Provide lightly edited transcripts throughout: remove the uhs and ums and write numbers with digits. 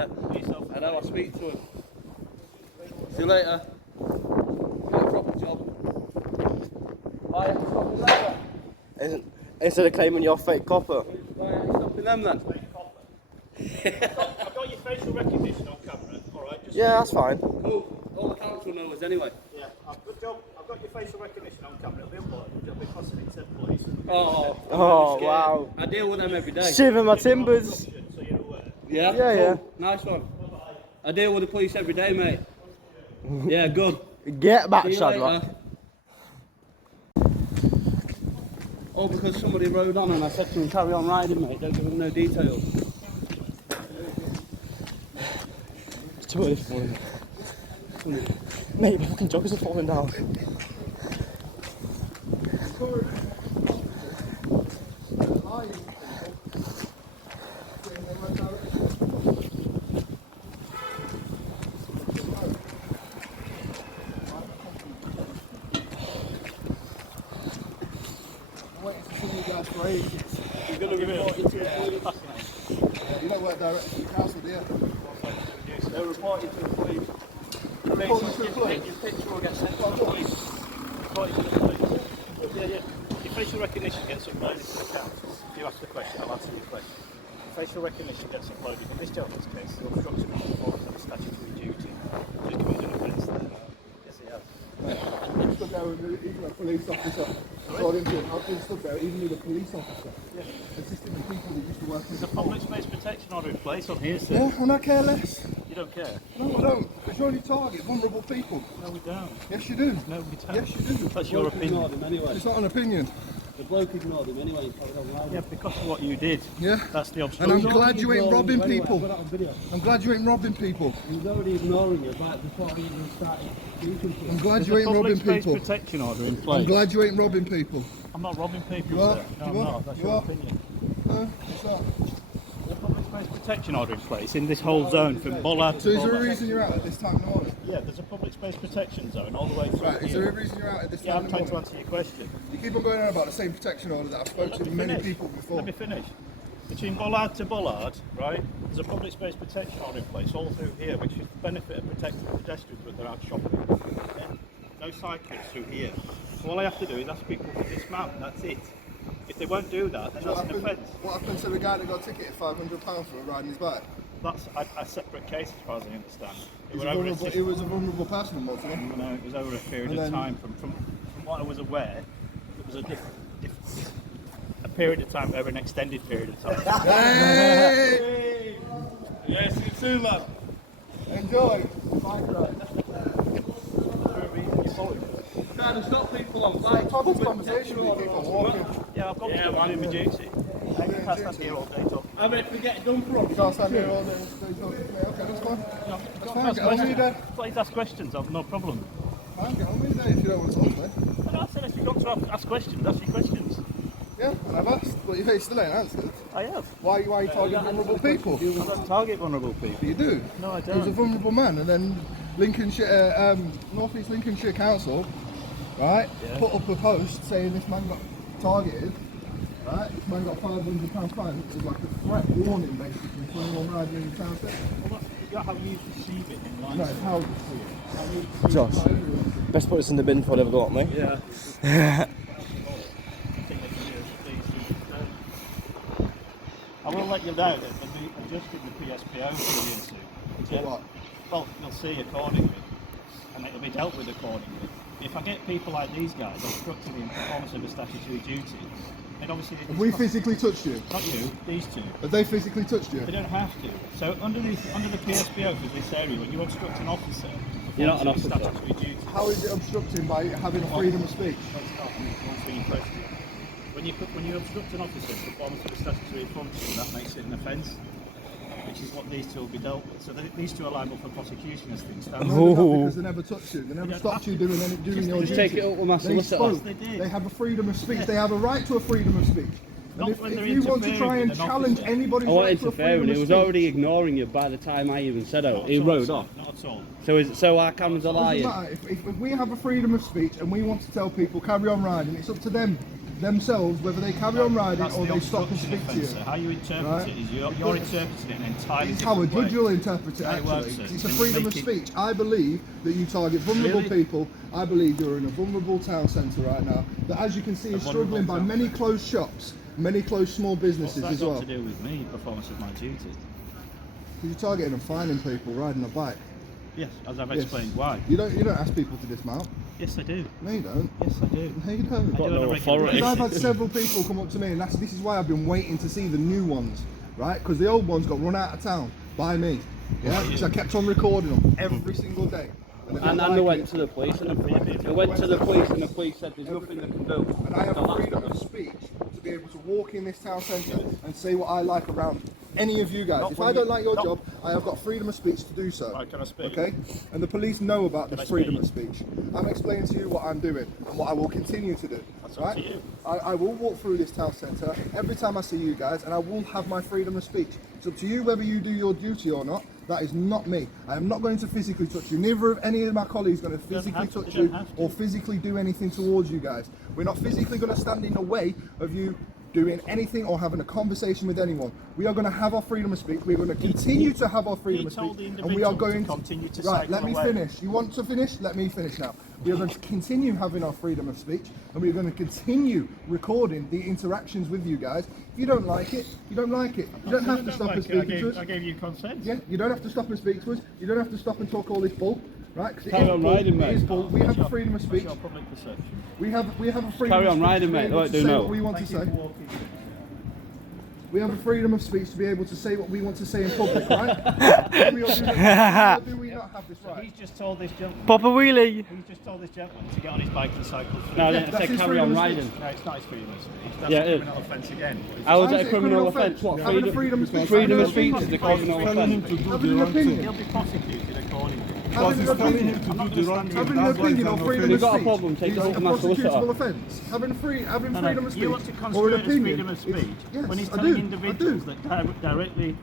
Yeah. I know, I'll speak to him. See you later. Get a proper job. Why are you stopping them? Instead of claiming you're a fake copper. Why are you stopping them then? I've got your facial recognition on camera, alright? Yeah, that's fine. Cool. All the council know us anyway. Yeah, I've got your facial recognition on camera. It'll be uploaded. It'll be prosecuted police. Oh, wow. I deal with them every day. Shivering my timbers. So you're aware. Yeah? Yeah, yeah. Cool. Nice one. I deal with the police every day, mate. Yeah, good. Get back, See you Shadrach. later. All because somebody rode on and I said to him, carry on riding, mate. Don't give him no details. It's too early for me. Mate, my fucking joggers are falling down. You're going to report it to the police. You don't work directly for the council, do you? They'll report it to the police. Reporting to the police? Your picture will get sent to the police. Report it to the police. Yeah. Your facial recognition gets uploaded to the council. If you ask the question, I'll answer your question. Facial recognition gets uploaded. In this gentleman's case, the obstruction of performance of a statutory duty. Just committed an offence there. Yes, he has. I've stood there with even a police officer. According to him, I've been stood there even with a police officer. Yeah. Assisting the people that used to work in There's a public space protection order in place on here, sir. Yeah, and I care less. You don't care? No, I don't. Because you only target vulnerable people. No, we don't. Yes, you do. No, we don't. Yes, you do. That's your opinion. Ignored him anyway. It's not an opinion. The bloke ignored him anyway. He carried on riding. Yeah, because of what you did. Yeah. That's the And obstruction. I'm glad you ain't robbing Anyway, I've people. got that on video. I'm glad you ain't robbing people. He was already ignoring you back before I even started speaking to I'm him. glad There's you a ain't public robbing space people. protection order in place. I'm glad you ain't robbing people. I'm not robbing people, You are? sir. No, You I'm are? not. That's You your are? opinion. What's that? There's a public space protection order in place in this whole zone from Bollard So to is there a Bollard. reason you're out at this time in the morning? Yeah, there's a public space protection zone all the way through Right, is here. there a reason you're out at this Yeah, time I'm in the trying to morning? answer your question. You keep on going on about the same protection order that I've spoken Let to me many finish. people before. Let me finish. Between Bollard to Bollard, right, there's a public space protection order in place all through here, which is the benefit of protecting pedestrians when they're out shopping. Yeah? No cyclists through here. So all I have to do is ask people to dismount, and that's it. If they won't do that, then that's an offence. What happened to the guy that got ticketed £500 for riding his bike? That's a separate case as far as I understand. He was a vulnerable person, wasn't he? No, it was over a period And of then- time. From what I was aware, it was a period of time over an extended period of time. Hey! Yeah, see you soon, man. Enjoy! Trying to stop people on bikes. Have this conversation with people walking. Yeah, I've got to do my duty. I can't stand here all day talking. I mean, if we get done for You can't stand here all day talking to me. Okay, that's fine. That's fine, get on with your day. Please ask questions, I've no problem. Fine, get on with your day if you don't want to talk to me. And I said if you've got to ask questions, ask your questions. Yeah, and I've asked, but you still ain't answered. I have. Why are you targeting vulnerable people? I don't target vulnerable people. You do? No, I He was a don't. vulnerable man, and then Lincolnshire, North East Lincolnshire Council, right, put up a post saying this man got targeted, right, this man got £500 fine, which was like a threat warning basically for anyone riding in the town centre. Well, that's how you perceive it in life. No, it's how you see it. Josh, best put this in the bin before they ever go at me. Yeah. I will let you know that they'll be adjusting the PSPO for the issue. For what? Well, you'll see accordingly, and it'll be dealt with accordingly. If I get people like these guys obstructing the performance of a statutory duty, then obviously... Have we physically touched you? Not you, these two. Have they physically touched you? They don't have to. So under the PSPO for this area, when you obstruct an officer, You're not an performance of a officer. statutory duty. How is it obstructing by having freedom of speech? That's not answering your question. When you obstruct an officer's performance of a statutory function, that makes it an offence, which is what these two will be dealt with. So these two are liable for prosecution as things stand. No, they're not, because they never touched you. They never stopped you doing your Just duty. take it up with my They solicitor. spoke. They did. They have a freedom of speech. They have a right to a freedom of speech. Not And when if they're you want to try and interfering with an challenge officer. anybody's I wasn't right to a freedom interfering. of He was speech, already ignoring you by the time I even said out. Not He at all, rode sir. off. Not at all. So our cameras are doesn't lying. matter. If we have a freedom of speech and we want to tell people carry on riding, it's up to them. themselves whether they carry on riding That's or the they stop and obstruction speak to you. offence, sir. How you interpret Right. it is you're interpreting it in an entirely It's how a different way. judge will interpret it, No, it won't, actually. sir. It's a And freedom you of make speech. I believe that you target vulnerable Really? people. I believe you're in a vulnerable town centre right now that, as you can see, is vulnerable struggling by town many centre. closed shops, many closed small What's businesses that as got well. to do with me, performance of my duty? You're targeting and finding people riding a bike. Yes, as I've Yes. explained. Why? You don't ask people to dismount. Yes, I do. No, you don't. Yes, I do. No, you don't. I do on a no regular authority. Because I've had basis. several people come up to me, and this is why I've been waiting to see the new ones, right? Because the old ones got run out of town by me. Yeah, because I kept on recording them every single day. And they went to the police, and they went to the police, and the police said there's nothing they can do. And I have They'll ask freedom them. of speech to be able to walk in this town centre and say what I like around any of you guys. Not If when I don't you- like your not- job, I have got freedom of speech to do so. Right, can I speak? Okay? And the police know about Can this I freedom speak? of speech. I'm explaining to you what I'm doing and what I will continue to do. That's up right? to you. I will walk through this town centre every time I see you guys, and I will have my freedom of speech. It's up to you whether you do your duty or not. That is not me. I am not going to physically touch you. Neither of any of my colleagues are going to physically have to, touch you you don't have to. or physically do anything towards you guys. We're not physically going to stand in the way of you doing anything or having a conversation with anyone. We are going to have our freedom of speech. We're going to continue to have our freedom of told the speech, and we are individual going to continue to right. cycle Let me away. finish. You want to finish? Let me finish now. We are going to continue having our freedom of speech, and we are going to continue recording the interactions with you guys. If you don't like it, you don't like it. You don't have to stop and speak to us. I gave you consent. Yeah, you don't have to stop and speak to us. You don't have to stop and talk all this bull, right? 'Cause it Carry is on bull. riding, It mate. is bull. We have the freedom of What's speech. your public perception? We have a freedom Carry of on speech riding, to be mate. able Don't to do say no. what we want to Thank you say. for walking. We have a freedom of speech to be able to say what we want to say in public, right? Do we or do we not have this right? He's just told this gentleman. Pop a wheelie. He's just told this gentleman to get on his bike and cycle through. No, Yeah, they that's said his carry on freedom of riding. speech. No, it's not his freedom of speech. That's Yeah, a it is. criminal offence again. How is Why it a criminal offence? What, Having a freedom of speech. freedom of Having speech an is a opinion. criminal telling him offence? to do Having the an wrong opinion. thing. He'll be prosecuted accordingly. Because he's telling him to I'm not do the gonna wrong stand thing. here. Having an That's why he's opinion or an freedom offender. You've of got a speech problem, take is it a up with my solicitor. prosecutable offence. Having freedom of speech You want to or construe an it as opinion. freedom of it's- speech yes, when he's I telling do. individuals that directly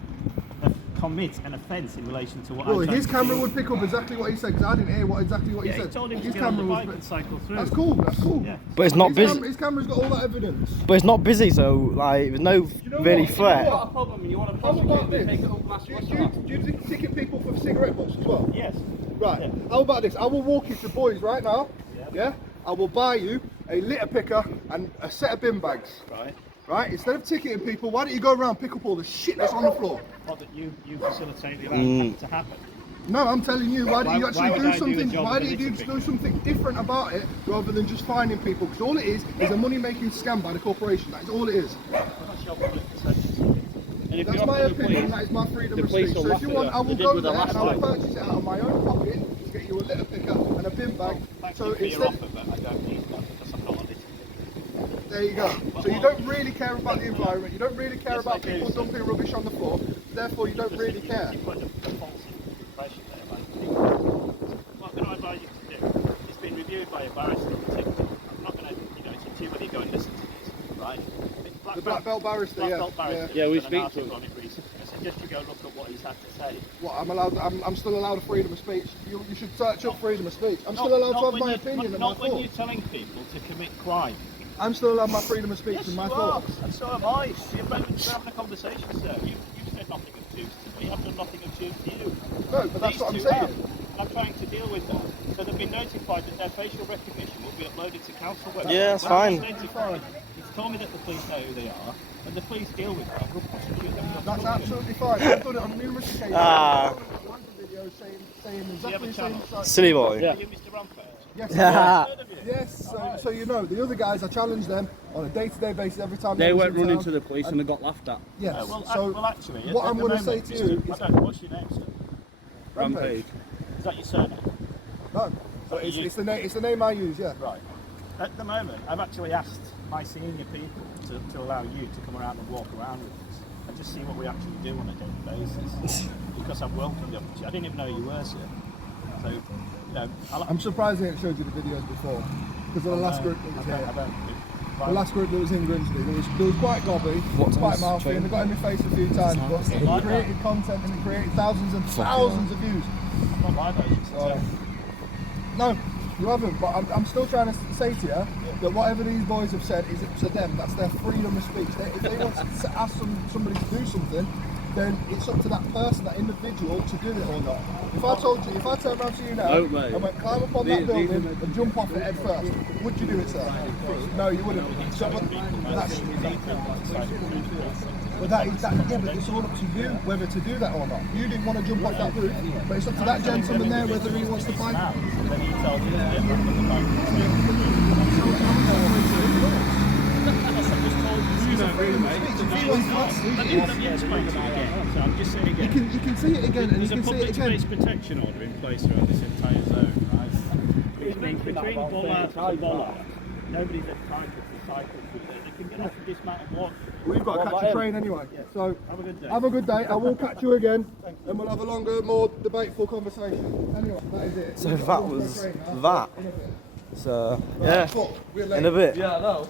commit an offence in relation to what Well, I'm his trying to camera do. would pick up exactly what he said because I didn't hear exactly what he Yeah, he said. told him to His get on the camera bike was. and cycle through. That's cool. That's cool. Yeah. But it's not busy. His camera's got all that evidence. But it's not busy, so like there's no know really what? You've threat. got a problem and you want to How prosecute about me, this? take it up with my Do solicitor. you ticket people for cigarette butts as well? Yes. Right. Yeah. How about this? I will walk you to boys right now. Yeah. I will buy you a litter picker and a set of bin bags. Right. Right. Instead of ticketing people, why don't you go around and pick up all the shit that's on the floor? What that you facilitate the event to happen. No, I'm telling you. Why don't you Why actually would do I do something? a job Why with don't a you litter do something different about it rather than just finding people? Because all it is a money-making scam by the corporation. That is all it is. Well, that's your public perception. And if That's you're my up to the opinion. police, That is my freedom the of police speech. will So if laugh you at want, you. I will They did go with the there last and I will one. purchase it out of my own pocket to get you a litter picker and a bin bag. Thank So you for your instead, offer, but I don't need that because I'm not a litter. there you go. So you don't really care about the environment. You don't really care Yes, about I do, people sir. dumping rubbish on the floor. Therefore, you don't really care. You put a false impression there about people. What I'm going to advise you to do, it's been reviewed by a barrister on TikTok. I'm not going to, it's too many go and listen to this, right? The black belt barrister, Black yeah. belt barrister. Yeah, we has done an speak to article on it recently. I suggest you go look at what he's had to say. What, I'm still allowed freedom of speech. You should search up freedom of speech. I'm still allowed to have when my you- opinion and my Not when you're thoughts. telling people to commit crime. I'm still allowed my freedom of speech Yes, and you my are, thoughts. and so am I. You're having a conversation, sir. You've said nothing of truth to me. I've done nothing of truth to you. No, but that's These what I'm two saying. have, and I'm trying to deal with that. So they've been notified that their facial recognition will be uploaded to council website. Yeah, that's Well, fine. it's notified. It's told me that the police know who they are, and the police deal with that. We'll prosecute them. That's absolutely fine. I've done it on numerous occasions. Ah. I've done loads of videos saying Do you have exactly a the same channel? stuff. Silly boy. Yeah. Are you Mr. Rampage? Yes, Yeah. Heard of you? yes. So you know, the other guys, I challenge them on a day-to-day basis every time They was went in running town. to the police and they got laughed at. Yes. Well, so actually, what at I'm the going to say moment, to you Mr. is, I don't know, what's your name, sir? Rampage. Is that your surname? no, so it's the name I use. Yeah. Right. At the moment, I've actually asked my senior people to allow you to come around and walk around with us and just see what we actually do on a daily basis. Because I've welcomed the opportunity. I didn't even know you were, sir. So, I'm surprised they haven't showed you the videos before because of the last group that was here. The last group that was in Grimsby, there was quite gobby, quite mouthy, and they got in my face a few times, but it created content and it created thousands and thousands of views. I'm not like those. No, You haven't, but I'm still trying to say to you that whatever these boys have said is up to them. That's their freedom of speech. If they want to ask somebody to do something, then it's up to that person, that individual, to do it or not. If I told you, if I turned around to you now and went climb up on that building and jump off it head first, would you do it, sir? No, you wouldn't. So, but it's all up to you whether to do that or not. You didn't want to jump off that roof, but it's up to that gentleman there whether he wants to fight. Then he tells me to get back on the bank. Let me explain to you again. So I'm just saying again. You can see it again, and you can see it again. There's a public space protection order in place around this entire zone, right? Which means between Bullard and Bullard, nobody's entitled to cycle through there. They can get off of this mountain walk. We've got to catch a train anyway. So Have a good day. have a good day. I will catch you again, and we'll have a longer, more debateful conversation. Anyway, that is it. So that was that. So yeah, in a bit. Yeah, I know.